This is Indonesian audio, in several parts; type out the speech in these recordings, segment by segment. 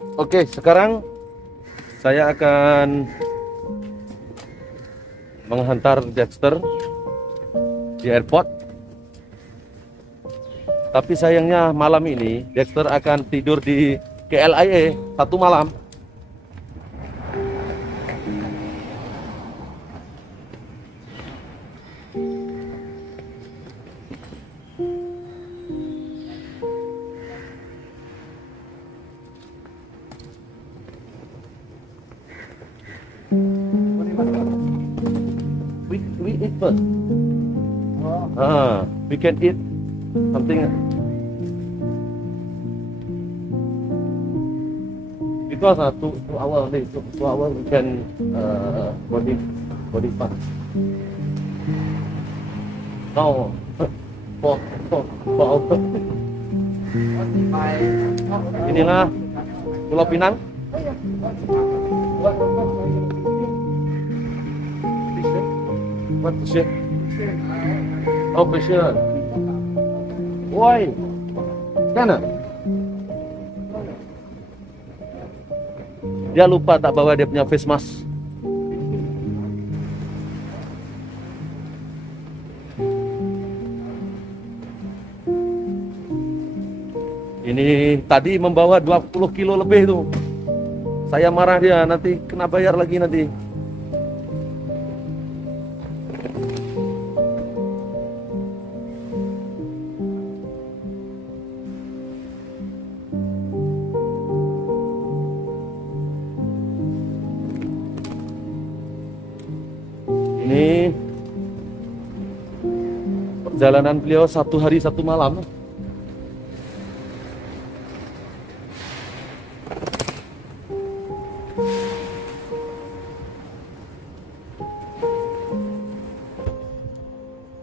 Oke, sekarang saya akan menghantar Dexter di airport. Tapi sayangnya malam ini Dexter akan tidur di KLIA 1 malam. We eat first. We can eat something because 2 hours only. 2 hours we can body part. No, 4 hours. Inilah Pulau Pinang. What fish? Oh, fish. Why? Kana? Dia lupa tak bawa dia punya face mask. Ini tadi membawa 20 kilo lebih tuh. Saya marah dia, nanti kena bayar lagi nanti. Ini perjalanan beliau 1 hari 1 malam.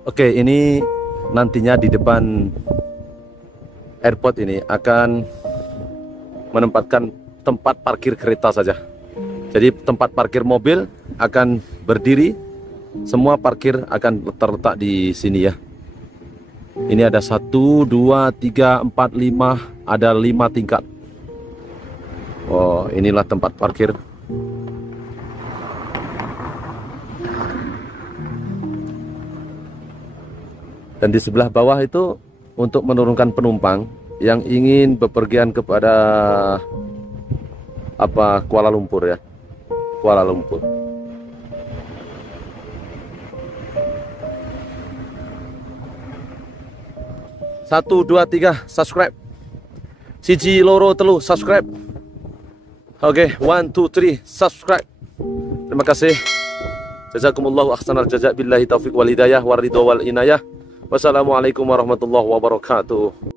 Oke, ini nantinya di depan airport ini akan menempatkan tempat parkir kereta saja. Jadi tempat parkir mobil akan berdiri. Semua parkir akan terletak di sini ya. Ini ada 1, 2, 3, 4, 5. Ada 5 tingkat. Oh, inilah tempat parkir. Dan di sebelah bawah itu untuk menurunkan penumpang yang ingin bepergian kepada Kuala Lumpur ya. Kuala Lumpur. Satu, 2, 3, subscribe. Siji, loro, telu, subscribe. Oke, 1, 2, 3, subscribe. Terima kasih. Jazakumullahu ahsanal jazak, billahi taufiq wal hidayah war ridho wal inayah. Wassalamualaikum warahmatullahi wabarakatuh.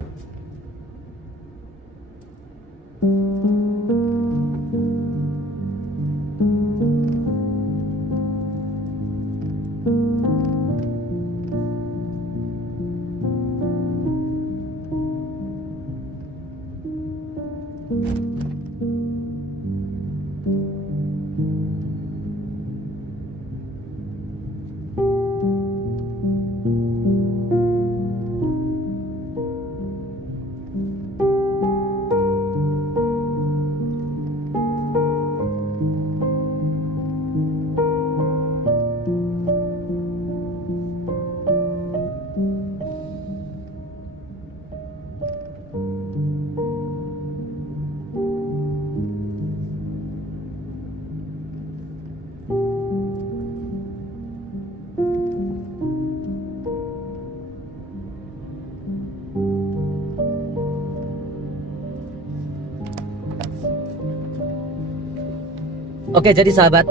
Oke, jadi sahabat,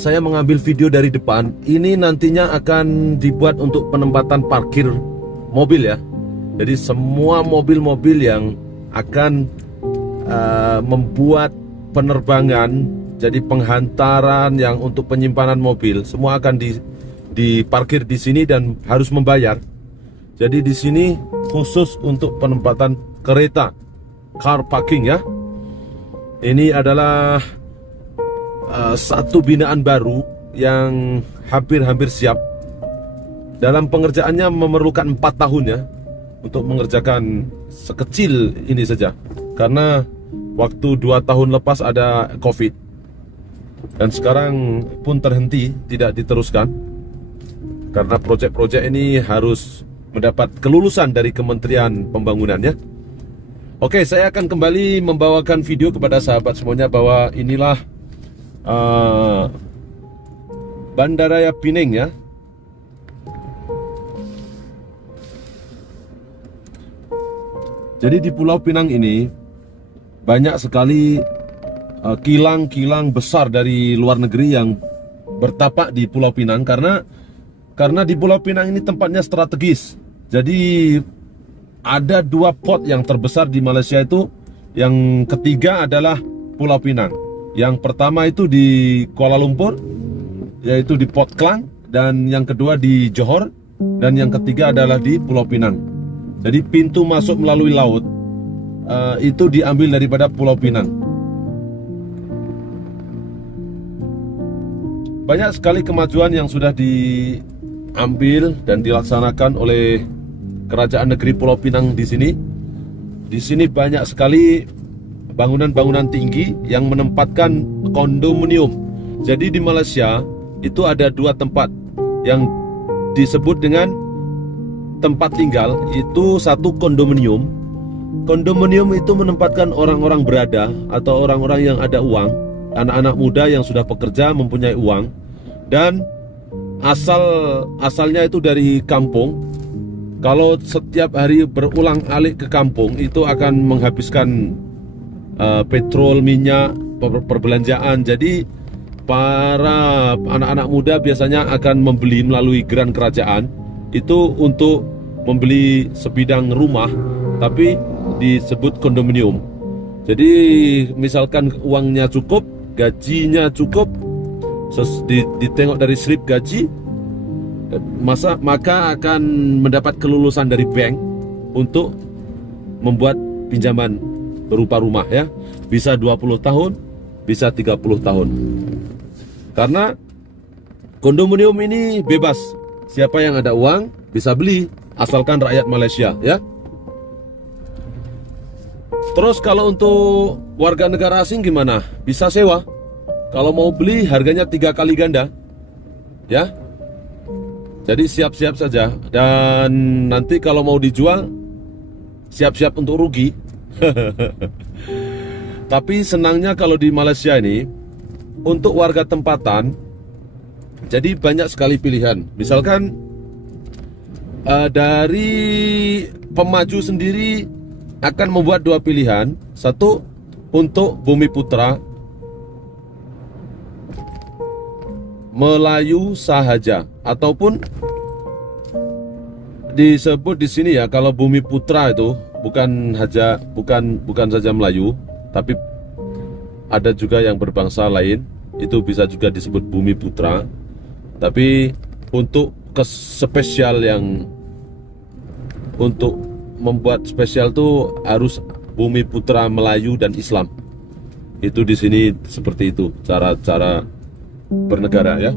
saya mengambil video dari depan. Ini nantinya akan dibuat untuk penempatan parkir mobil ya. Jadi semua mobil-mobil yang akan membuat penerbangan, jadi penghantaran yang untuk penyimpanan mobil, semua akan diparkir di sini dan harus membayar. Jadi di sini khusus untuk penempatan kereta, car parking ya. Ini adalah satu binaan baru yang hampir-hampir siap. Dalam pengerjaannya memerlukan 4 tahun ya. untuk mengerjakan sekecil ini saja. Karena waktu 2 tahun lepas ada COVID dan sekarang pun terhenti, tidak diteruskan karena proyek-proyek ini harus mendapat kelulusan dari Kementerian Pembangunannya. Oke, saya akan kembali membawakan video kepada sahabat semuanya bahwa inilah Bandaraya Pining ya. Jadi di Pulau Pinang ini banyak sekali kilang-kilang besar dari luar negeri yang bertapak di Pulau Pinang karena di Pulau Pinang ini tempatnya strategis. Jadi ada 2 port yang terbesar di Malaysia itu. Yang ketiga adalah Pulau Pinang. Yang pertama itu di Kuala Lumpur, yaitu di Port Klang, dan yang kedua di Johor, dan yang ketiga adalah di Pulau Pinang. Jadi pintu masuk melalui laut itu diambil daripada Pulau Pinang. Banyak sekali kemajuan yang sudah diambil dan dilaksanakan oleh Kerajaan Negeri Pulau Pinang di sini. Di sini banyak sekali bangunan-bangunan tinggi yang menempatkan kondominium. Jadi di Malaysia itu ada 2 tempat yang disebut dengan tempat tinggal, itu satu kondominium. Kondominium itu menempatkan orang-orang berada atau orang-orang yang ada uang, anak-anak muda yang sudah bekerja mempunyai uang, dan asalnya itu dari kampung. Kalau setiap hari berulang alik ke kampung itu akan menghabiskan petrol, minyak, perbelanjaan. Jadi para anak-anak muda biasanya akan membeli melalui geran kerajaan itu untuk membeli sebidang rumah, tapi disebut kondominium. Jadi misalkan uangnya cukup, gajinya cukup, ditengok dari slip gaji, maka akan mendapat kelulusan dari bank untuk membuat pinjaman berupa rumah ya. Bisa 20 tahun, bisa 30 tahun. Karena kondominium ini bebas. Siapa yang ada uang bisa beli, asalkan rakyat Malaysia ya. Terus kalau untuk warga negara asing gimana? Bisa sewa. Kalau mau beli harganya 3 kali ganda ya. Jadi siap-siap saja. Dan nanti kalau mau dijual, siap-siap untuk rugi. Tapi senangnya kalau di Malaysia ini, untuk warga tempatan, jadi banyak sekali pilihan. Misalkan dari pemaju sendiri akan membuat 2 pilihan. Satu untuk Bumi Putra, Melayu sahaja, ataupun disebut di sini ya, kalau Bumi Putra itu bukan saja Melayu, tapi ada juga yang berbangsa lain, itu bisa juga disebut Bumi Putra. Tapi untuk spesial yang untuk membuat spesial tuh harus Bumi Putra Melayu dan Islam. Itu di sini seperti itu cara bernegara ya.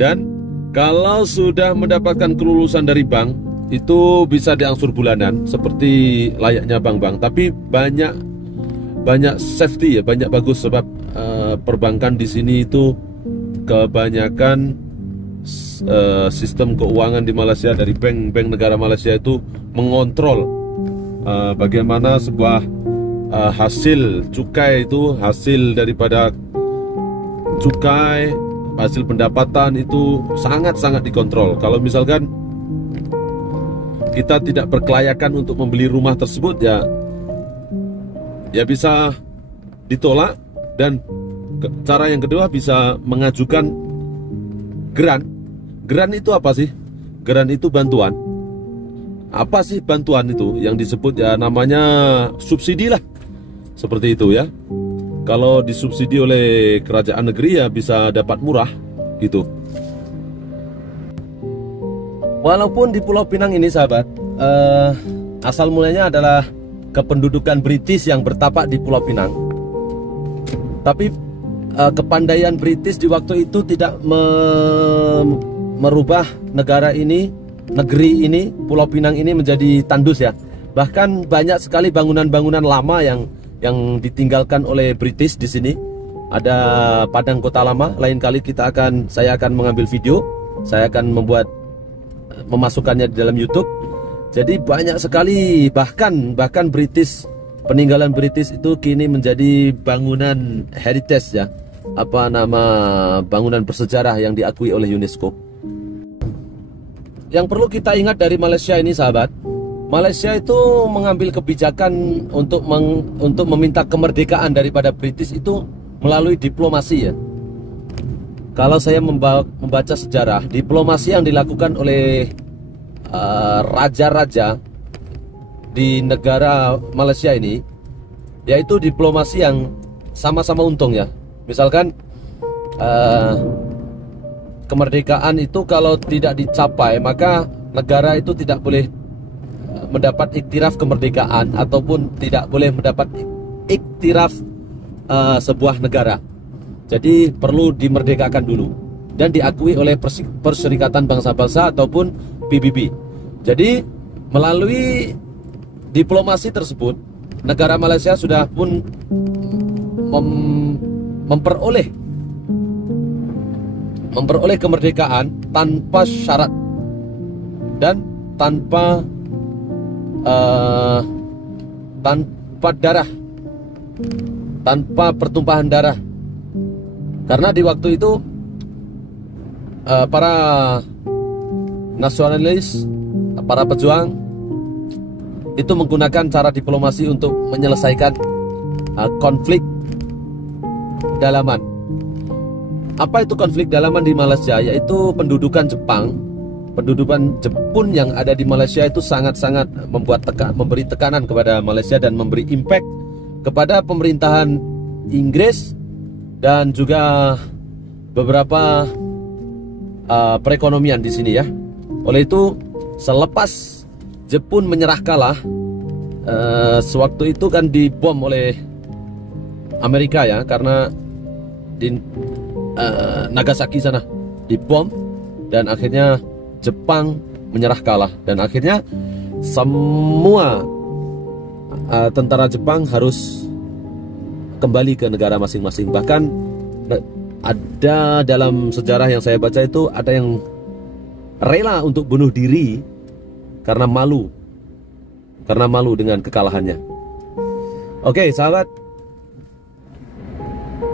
Dan kalau sudah mendapatkan kelulusan dari bank, itu bisa diangsur bulanan seperti layaknya bank-bank. Tapi banyak safety ya, banyak bagus sebab perbankan di sini itu kebanyakan sistem keuangan di Malaysia dari bank negara Malaysia itu mengontrol bagaimana sebuah hasil cukai itu, hasil daripada cukai, hasil pendapatan itu sangat-sangat dikontrol. Kalau misalkan kita tidak berkelayakan untuk membeli rumah tersebut ya bisa ditolak. Dan cara yang kedua bisa mengajukan geran. Geran itu apa sih? Geran itu bantuan. Apa sih bantuan itu? Yang disebut ya namanya subsidi lah. Seperti itu ya. Kalau disubsidi oleh kerajaan negeri ya bisa dapat murah gitu. Walaupun di Pulau Pinang ini sahabat, asal mulanya adalah kependudukan British yang bertapak di Pulau Pinang. Tapi kepandaian British di waktu itu tidak merubah negara ini negeri ini, Pulau Pinang ini menjadi tandus ya. Bahkan banyak sekali bangunan-bangunan lama yang ditinggalkan oleh British di sini. Ada padang kota lama. Lain kali saya akan mengambil video, saya akan memasukkannya di dalam YouTube. Jadi banyak sekali bahkan British, peninggalan British itu kini menjadi bangunan heritage ya. Apa nama bangunan bersejarah yang diakui oleh UNESCO. Yang perlu kita ingat dari Malaysia ini sahabat, Malaysia itu mengambil kebijakan untuk meminta kemerdekaan daripada British itu melalui diplomasi ya. Kalau saya membaca sejarah, diplomasi yang dilakukan oleh raja-raja di negara Malaysia ini, yaitu diplomasi yang sama-sama untung ya. Misalkan kemerdekaan itu kalau tidak dicapai, maka negara itu tidak boleh mendapat iktiraf kemerdekaan ataupun tidak boleh mendapat iktiraf sebuah negara. Jadi perlu dimerdekakan dulu dan diakui oleh Perserikatan Bangsa-Bangsa ataupun PBB. Jadi melalui diplomasi tersebut, negara Malaysia sudah pun memperoleh kemerdekaan tanpa syarat dan tanpa darah, tanpa pertumpahan darah. Karena di waktu itu para nasionalis, para pejuang itu menggunakan cara diplomasi untuk menyelesaikan konflik dalaman. Apa itu konflik dalaman di Malaysia? Yaitu pendudukan Jepang. Pendudukan Jepun yang ada di Malaysia itu sangat-sangat memberi tekanan kepada Malaysia dan memberi impact kepada pemerintahan Inggris dan juga beberapa perekonomian di sini ya. Oleh itu, selepas Jepun menyerah kalah, sewaktu itu kan dibom oleh Amerika ya, karena di Nagasaki sana dibom dan akhirnya Jepang menyerah kalah dan akhirnya semua tentara Jepang harus kembali ke negara masing-masing. Bahkan ada dalam sejarah yang saya baca itu ada yang rela untuk bunuh diri karena malu dengan kekalahannya. Oke sahabat,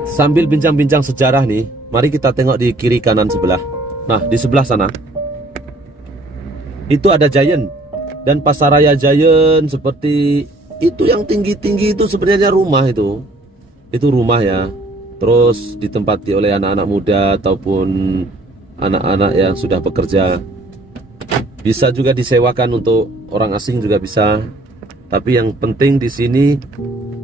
sambil bincang-bincang sejarah nih, mari kita tengok di kiri kanan sebelah. Nah, di sebelah sana itu ada Giant dan Pasaraya Giant seperti itu. Yang tinggi-tinggi itu sebenarnya rumah itu rumah ya. Terus ditempati oleh anak-anak muda ataupun anak-anak yang sudah bekerja. Bisa juga disewakan untuk orang asing juga bisa. Tapi yang penting di sini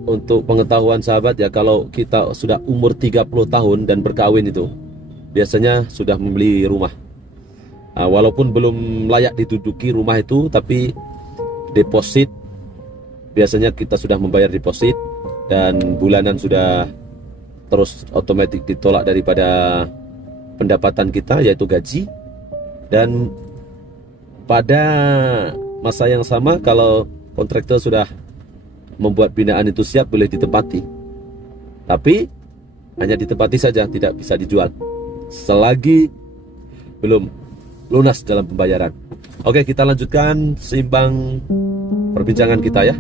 untuk pengetahuan sahabat ya, kalau kita sudah umur 30 tahun dan berkawin itu biasanya sudah membeli rumah. Walaupun belum layak diduduki rumah itu, tapi deposit biasanya kita sudah membayar deposit dan bulanan sudah terus otomatis ditolak daripada pendapatan kita, yaitu gaji. Dan pada masa yang sama, kalau kontraktor sudah membuat binaan itu siap, boleh ditempati. Tapi hanya ditempati saja, tidak bisa dijual selagi belum lunas dalam pembayaran. Oke, kita lanjutkan seimbang perbincangan kita ya.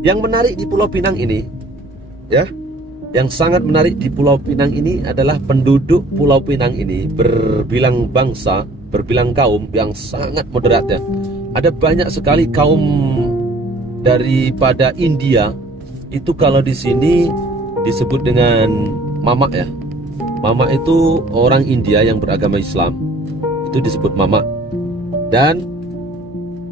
Yang menarik di Pulau Pinang ini ya, yang sangat menarik di Pulau Pinang ini adalah penduduk Pulau Pinang ini berbilang bangsa, berbilang kaum yang sangat moderat ya. Ada banyak sekali kaum daripada India. Itu kalau di sini disebut dengan mamak ya. Mamak itu orang India yang beragama Islam, itu disebut mamak. Dan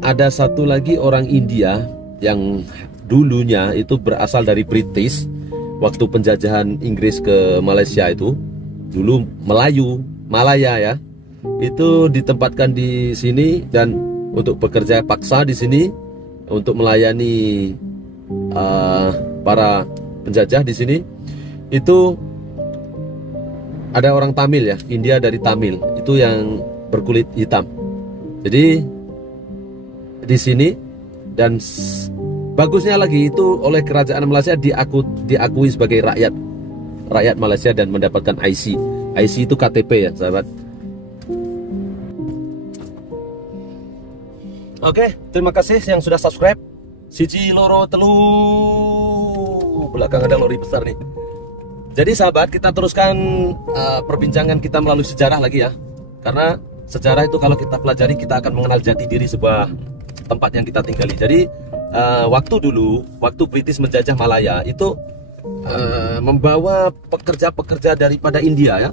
ada satu lagi orang India yang dulunya itu berasal dari British. Waktu penjajahan Inggris ke Malaysia itu, dulu Malaya ya, itu ditempatkan di sini dan untuk bekerja paksa di sini untuk melayani para penjajah di sini itu ada orang Tamil ya, India dari Tamil itu yang berkulit hitam. Jadi di sini, dan bagusnya lagi itu oleh kerajaan Malaysia diakui sebagai rakyat Malaysia dan mendapatkan IC. IC itu KTP ya sahabat. Oke, terima kasih yang sudah subscribe. Siji loro telu, belakang ada lori besar nih. Jadi sahabat, kita teruskan perbincangan kita melalui sejarah lagi ya. Karena sejarah itu kalau kita pelajari, kita akan mengenal jati diri sebuah tempat yang kita tinggali. Jadi waktu dulu, waktu British menjajah Malaya itu membawa pekerja-pekerja daripada India ya,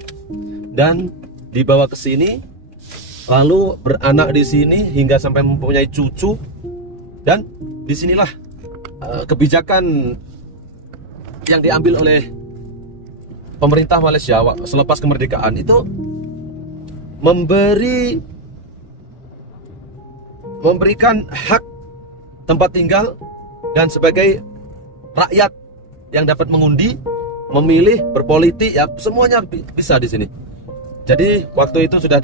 dan dibawa ke sini, lalu beranak di sini hingga sampai mempunyai cucu, dan disinilah kebijakan yang diambil oleh pemerintah Malaysia selepas kemerdekaan itu memberikan hak tempat tinggal dan sebagai rakyat yang dapat mengundi, memilih, berpolitik ya, semuanya bisa di sini. Jadi waktu itu sudah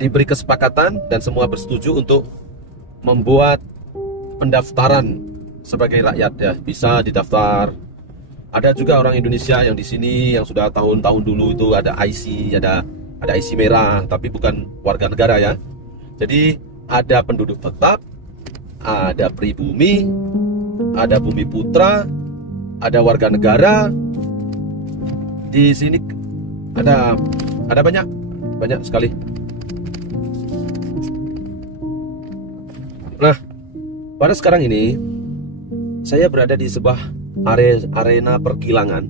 diberi kesepakatan dan semua bersetuju untuk membuat pendaftaran sebagai rakyat ya, bisa didaftar. Ada juga orang Indonesia yang di sini yang sudah tahun-tahun dulu itu ada IC, ada IC merah tapi bukan warga negara ya. Jadi ada penduduk tetap, ada pribumi, ada bumi putra, ada warga negara. Di sini ada banyak sekali. Nah, pada sekarang ini saya berada di sebuah arena perkilangan.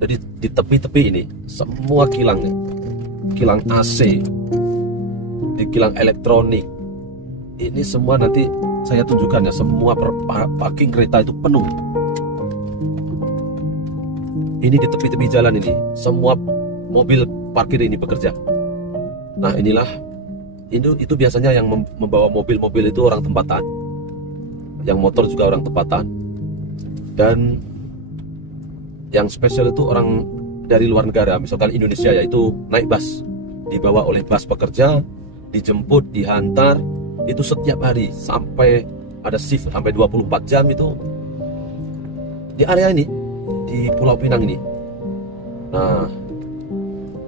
Jadi di tepi-tepi ini semua kilangnya, kilang AC, di kilang elektronik. Ini semua nanti saya tunjukkan ya, semua parking kereta itu penuh. Ini di tepi-tepi jalan ini, semua mobil parkir ini bekerja. Nah inilah, itu biasanya yang membawa mobil-mobil itu orang tempatan, yang motor juga orang tempatan, dan yang spesial itu orang dari luar negara, misalkan Indonesia, yaitu naik bus, dibawa oleh bus pekerja, dijemput, dihantar, itu setiap hari sampai ada shift sampai 24 jam itu di area ini, di Pulau Pinang ini. Nah,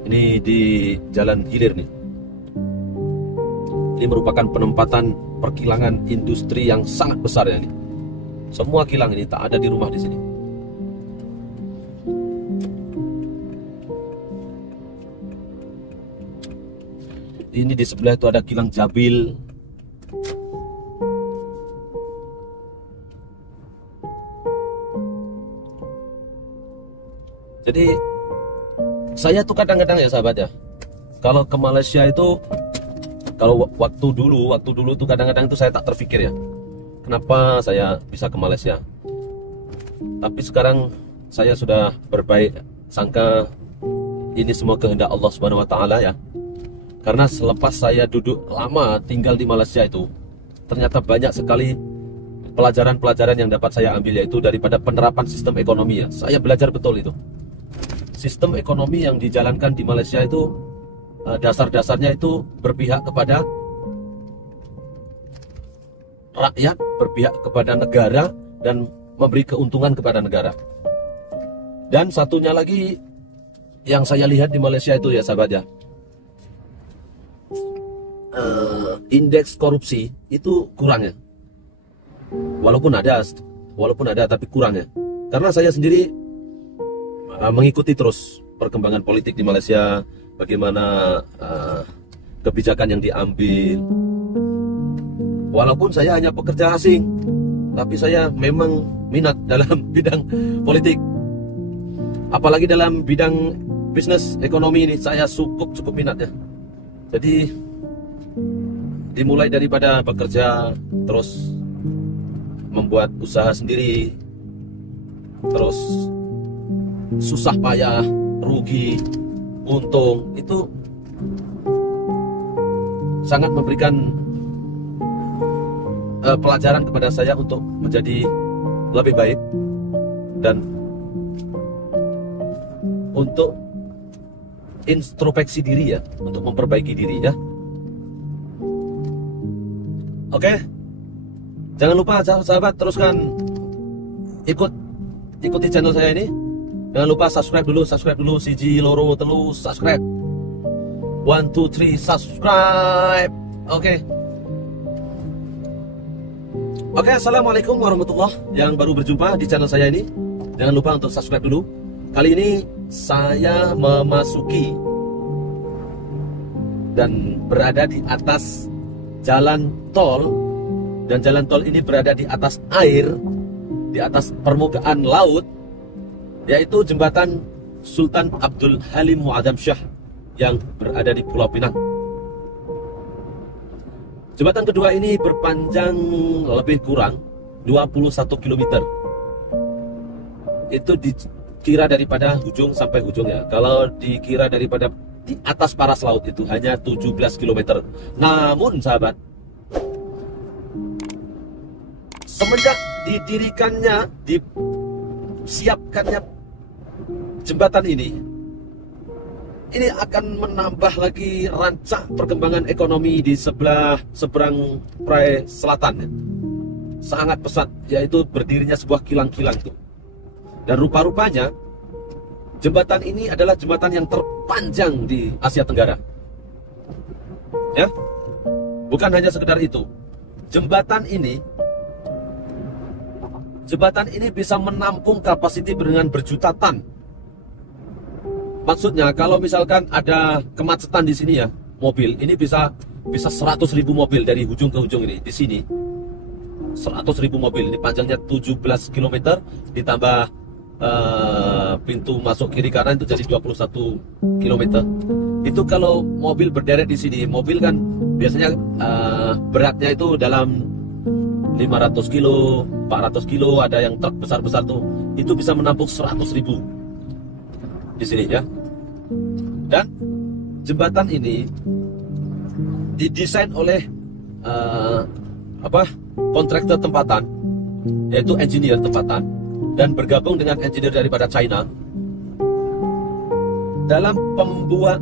ini di Jalan Hilir nih. Ini merupakan penempatan perkilangan industri yang sangat besar ya ini. Semua kilang ini tak ada di rumah di sini. Ini di sebelah itu ada kilang Jabil. Jadi saya tuh kadang-kadang ya sahabat ya, kalau ke Malaysia itu, kalau waktu dulu tuh kadang-kadang itu saya tak terfikir ya, kenapa saya bisa ke Malaysia. Tapi sekarang saya sudah berbaik sangka ini semua kehendak Allah Subhanahu wa taala ya. Karena selepas saya duduk lama tinggal di Malaysia itu, ternyata banyak sekali pelajaran-pelajaran yang dapat saya ambil, yaitu daripada penerapan sistem ekonomi ya. Saya belajar betul itu. Sistem ekonomi yang dijalankan di Malaysia itu dasar-dasarnya itu berpihak kepada rakyat, berpihak kepada negara, dan memberi keuntungan kepada negara. Dan satunya lagi yang saya lihat di Malaysia itu ya sahabat ya, indeks korupsi itu kurangnya. Walaupun ada tapi kurangnya. Karena saya sendiri mengikuti terus perkembangan politik di Malaysia, bagaimana kebijakan yang diambil. Walaupun saya hanya pekerja asing, tapi saya memang minat dalam bidang politik. Apalagi dalam bidang bisnis ekonomi ini, saya cukup minat ya. Jadi dimulai daripada bekerja, terus membuat usaha sendiri, terus susah payah, rugi, untung, itu sangat memberikan pelajaran kepada saya untuk menjadi lebih baik dan untuk introspeksi diri ya, untuk memperbaiki diri ya. Oke, jangan lupa sahabat teruskan ikuti channel saya ini. Jangan lupa subscribe dulu, siji loro telu subscribe. 1 2 3 subscribe. Oke, assalamualaikum warahmatullahi. Yang baru berjumpa di channel saya ini, jangan lupa untuk subscribe dulu. Kali ini saya memasuki dan berada di atas jalan tol, dan jalan tol ini berada di atas air, di atas permukaan laut, yaitu jembatan Sultan Abdul Halim Mu'adzam Shah yang berada di Pulau Pinang. Jembatan kedua ini berpanjang lebih kurang 21 km. Itu dikira daripada ujung sampai ujung ya. Kalau dikira daripada di atas paras laut itu hanya 17 km. Namun sahabat, semenjak didirikannya, disiapkannya jembatan ini akan menambah lagi rancak perkembangan ekonomi di seberang Prai Selatan ya. Sangat pesat, yaitu berdirinya sebuah kilang-kilang itu. Dan rupa-rupanya jembatan ini adalah jembatan yang terpanjang di Asia Tenggara. Ya. Bukan hanya sekedar itu. Jembatan ini bisa menampung kapasiti dengan berjuta ton. Maksudnya kalau misalkan ada kemacetan di sini ya, mobil ini bisa 100.000 mobil dari ujung ke ujung ini. Di sini 100.000 mobil. Ini panjangnya 17 km ditambah pintu masuk kiri kanan itu jadi 21 km. Itu kalau mobil berderet di sini, mobil kan biasanya beratnya itu dalam 500 kilo, 400 kilo, ada yang truk besar-besar tuh, itu bisa menampung 100.000 di sini ya. Dan jembatan ini didesain oleh kontraktor tempatan, yaitu engineer tempatan, dan bergabung dengan engineer daripada China. Dalam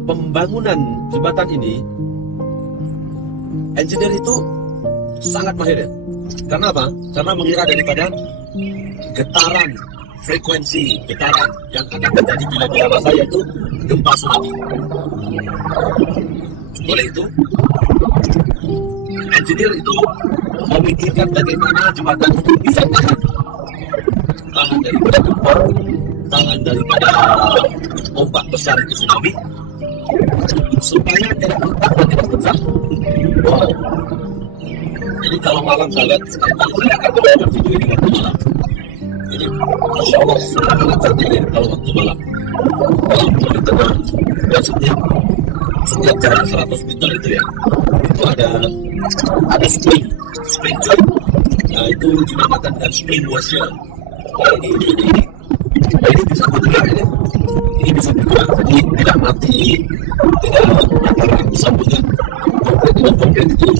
pembangunan jembatan ini, engineer itu sangat mahir ya. Karena apa? Karena mengira daripada getaran, frekuensi getaran yang akan terjadi bila masa, yaitu gempa tsunami. Oleh itu, engineer itu memikirkan bagaimana jembatan itu bisa tahan daripada gempa, tahan daripada ombak besar itu tsunami, supaya tidak retak dan tidak pecah. Wow. Jadi kalau malam saya akan menonton video ini waktu malam. Jadi Masya Allah sangat cantik kalau waktu malam. Kalau di tengah dan setiap jarak 100 meter itu ya, itu ada spring joint. Nah itu dinamakan dengan spring washer. Nah ini bisa bergerak ini. Ini bisa bergerak, jadi tidak mati, tidak disambung dengan konkret itu.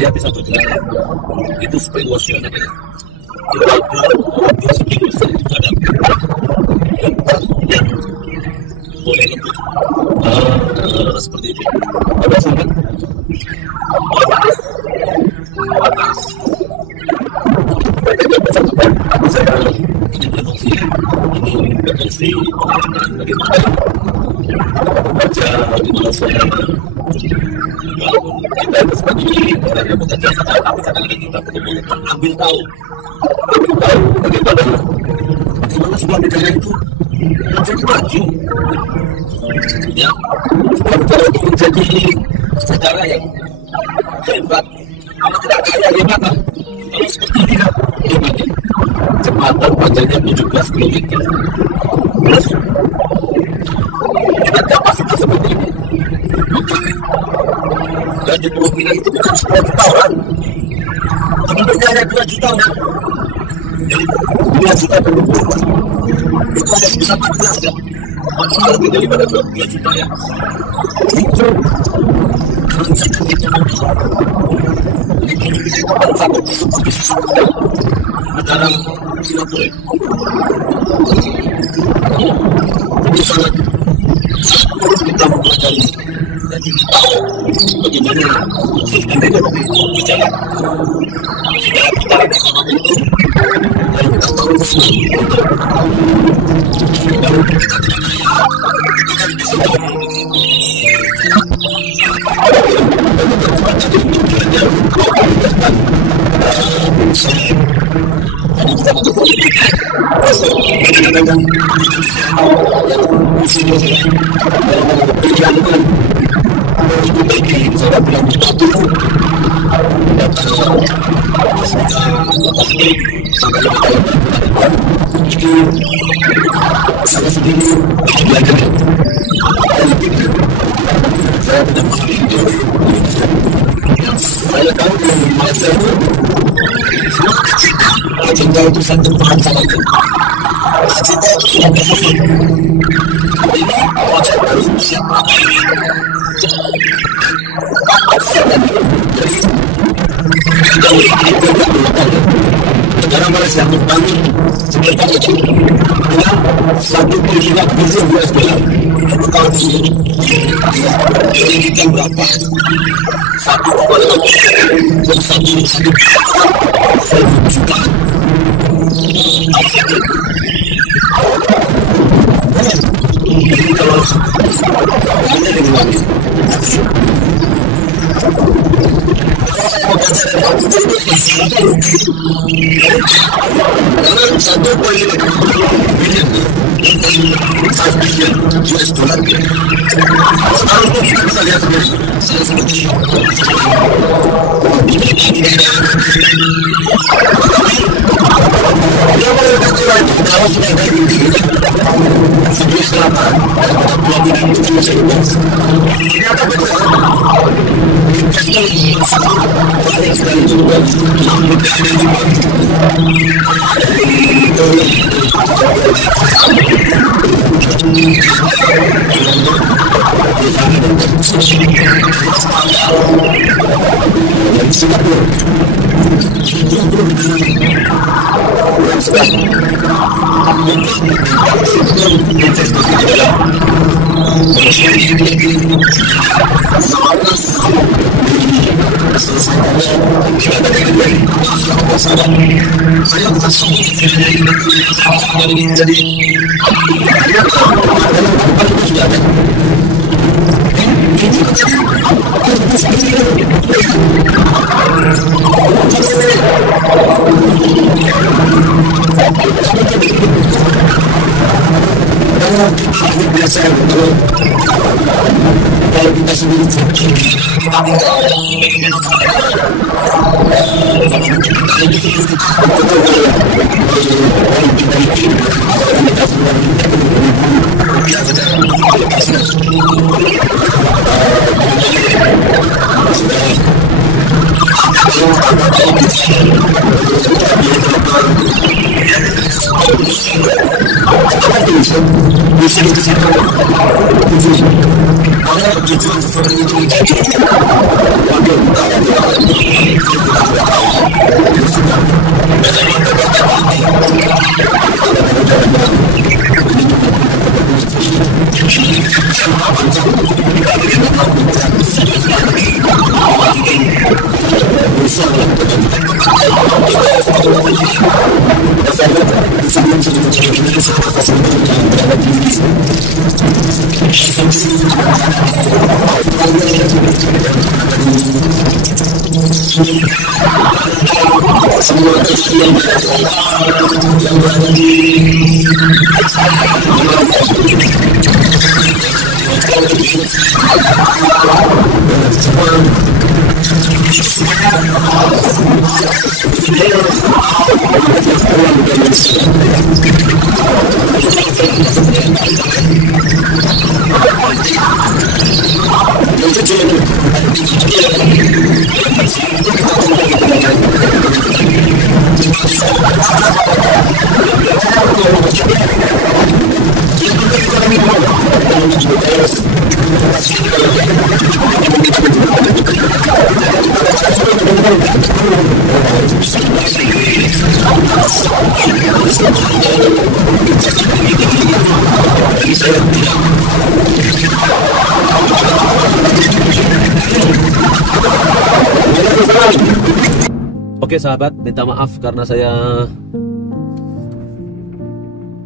Dia bisa bergerak. Itu spring washer namanya. Itu spring washer itu ada yang boleh lembut seperti itu. Ada sangat panas. Saya ingin berfungsi pengalaman bagaimana membaca, bagaimana saya kita sebagai orang yang bekerja secara tapi kadang-kadang kita perlu ambil tahu bagaimana sebuah negara itu menjadi maju ya, sebuah negara itu menjadi negara yang hebat. Kalau tidak kaya hebat, kalau seperti ini hebat ya. Jembatan panjangnya 17 km plus dengan kapasitas seperti ini. Dan di Pulau Pinang itu bukan 10 juta orang, penduduknya hanya 2 juta orang. Jadi 2 juta penduduk itu hanya sebesar 14 ya, maksudnya lebih daripada 2 juta ya. Itu kebijakan ekonomi negara Singapura. Itu sangat perlu kita mempelajari dan kita tahu bagaimana sistem ekonomi itu berjalan. Secara putaran ekonomi itu kalau kita tahu semua kalau kita tidak kaya, kita kan bisa saya sendiri belajar saya tidak mengerti saya tahu di Malaysia itu cinta itu satu peran sangat cinta itu sudah berhasil ini wajah harus siap jadi negara Malaysia membangun sekitar itu dengan 1,5 bilion US dollar. Tahun ini kita berapa? 1,5 bilion dan 1 juta. Jadi kalau hanya dengan karena 1,5 bilion US dollar sekarang itu kita bisa lihat sendiri saya seperti dia mengatakan itu kalau sudah ada sebelah selatan Pulau Pinang itu masih luas ternyata betul investor banyak sekali juga Singapura jadi biasa kalau kita sendiri bisa di situ karena tujuan seperti itu semua yang berada di Oke sahabat, minta maaf karena saya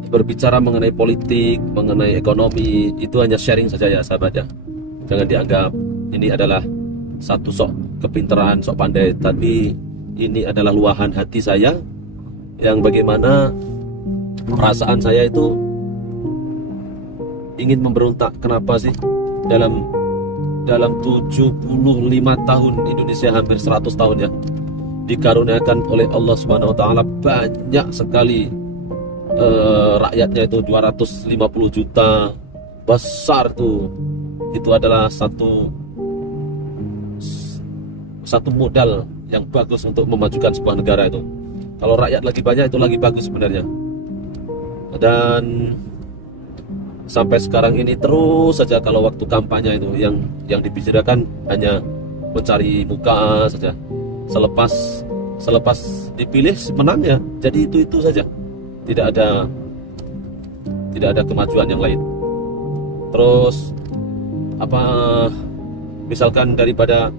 berbicara mengenai politik, mengenai ekonomi, itu hanya sharing saja ya sahabat ya. Jangan dianggap ini adalah satu sok kepintaran, sok pandai, tapi ini adalah luahan hati saya yang bagaimana perasaan saya itu ingin memberontak. Kenapa sih dalam 75 tahun Indonesia, hampir 100 tahun ya, dikaruniakan oleh Allah Subhanahu wa taala banyak sekali rakyatnya itu 250 juta, besar tuh. Itu adalah satu modal yang bagus untuk memajukan sebuah negara itu. Kalau rakyat lagi banyak itu lagi bagus sebenarnya. Dan sampai sekarang ini terus saja kalau waktu kampanye itu yang dibicarakan hanya mencari muka saja. Selepas dipilih menang ya, jadi itu saja. Tidak ada kemajuan yang lain. Terus misalkan daripada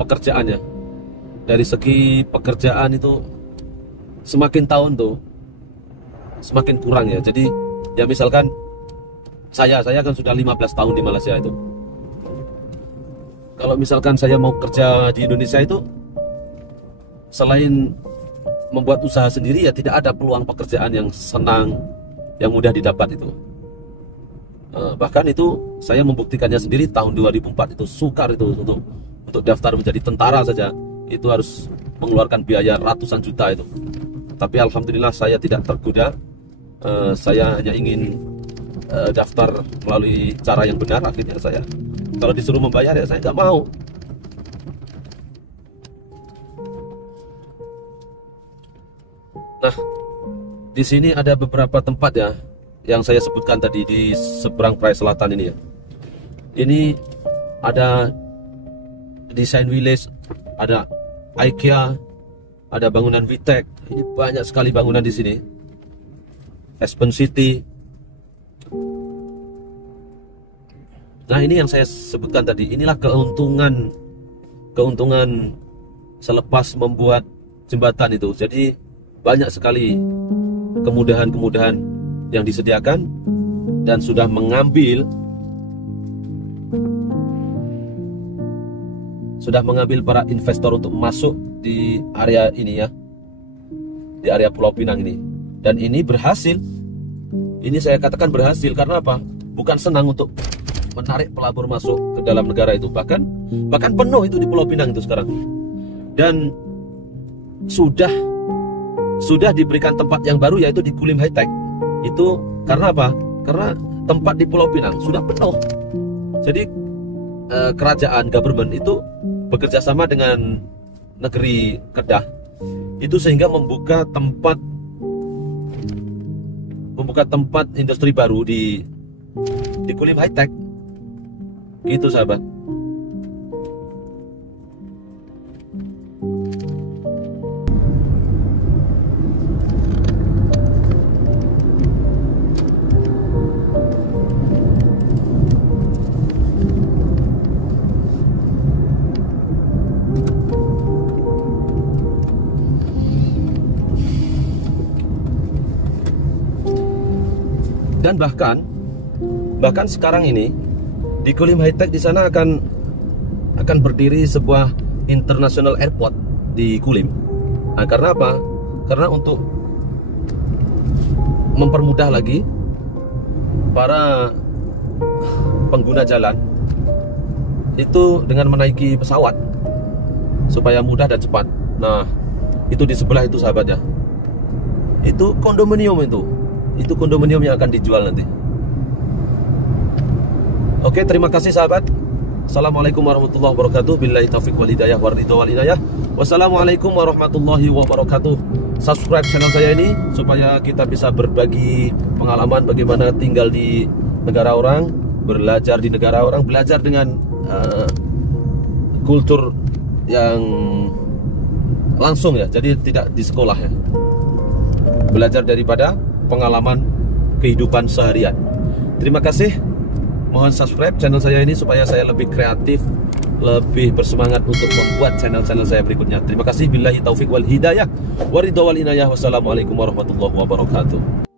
pekerjaannya, dari segi pekerjaan itu semakin tahun tuh semakin kurang ya. Jadi ya misalkan saya kan sudah 15 tahun di Malaysia itu. Kalau misalkan saya mau kerja di Indonesia itu, selain membuat usaha sendiri ya tidak ada peluang pekerjaan yang senang, yang mudah didapat itu. Bahkan itu saya membuktikannya sendiri tahun 2004 itu sukar itu untuk daftar menjadi tentara saja itu harus mengeluarkan biaya ratusan juta itu. Tapi alhamdulillah saya tidak tergoda. Saya hanya ingin daftar melalui cara yang benar. Akhirnya saya, kalau disuruh membayar ya saya nggak mau. Nah, di sini ada beberapa tempat ya yang saya sebutkan tadi di seberang Perai Selatan ini ya. Ini ada Design Village, ada IKEA, ada bangunan Vitek. Ini banyak sekali bangunan di sini. Aspen City. Nah, ini yang saya sebutkan tadi. Inilah keuntungan selepas membuat jembatan itu. Jadi banyak sekali kemudahan-kemudahan yang disediakan dan sudah mengambil para investor untuk masuk di area ini ya, di area Pulau Pinang ini. Dan ini berhasil. Ini saya katakan berhasil karena apa? Bukan senang untuk menarik pelabur masuk ke dalam negara itu, bahkan penuh itu di Pulau Pinang itu sekarang. Dan sudah diberikan tempat yang baru yaitu di Kulim High Tech. Itu karena apa? Karena tempat di Pulau Pinang sudah penuh. Jadi kerajaan government itu bekerja sama dengan negeri Kedah itu sehingga membuka tempat industri baru di Kulim High Tech. Gitu sahabat. Dan bahkan sekarang ini di Kulim High Tech di sana akan berdiri sebuah international airport di Kulim. Nah, karena apa? Karena untuk mempermudah lagi para pengguna jalan itu dengan menaiki pesawat supaya mudah dan cepat. Nah, itu di sebelah itu sahabat ya. Itu kondominium itu kondominium yang akan dijual nanti. Oke, terima kasih sahabat. Assalamualaikum warahmatullahi wabarakatuh. Billahi taufiq wal hidayah war ridha wal inayah. Wassalamualaikum warahmatullahi wabarakatuh. subscribe channel saya ini supaya kita bisa berbagi pengalaman bagaimana tinggal di negara orang, belajar di negara orang, belajar dengan kultur yang langsung ya, jadi tidak di sekolah ya. Belajar daripada pengalaman kehidupan seharian. Terima kasih. Mohon subscribe channel saya ini supaya saya lebih kreatif, lebih bersemangat untuk membuat channel-channel saya berikutnya. Terima kasih. Billahi taufik wal hidayah, waridho wal inayah. Wassalamualaikum warahmatullahi wabarakatuh.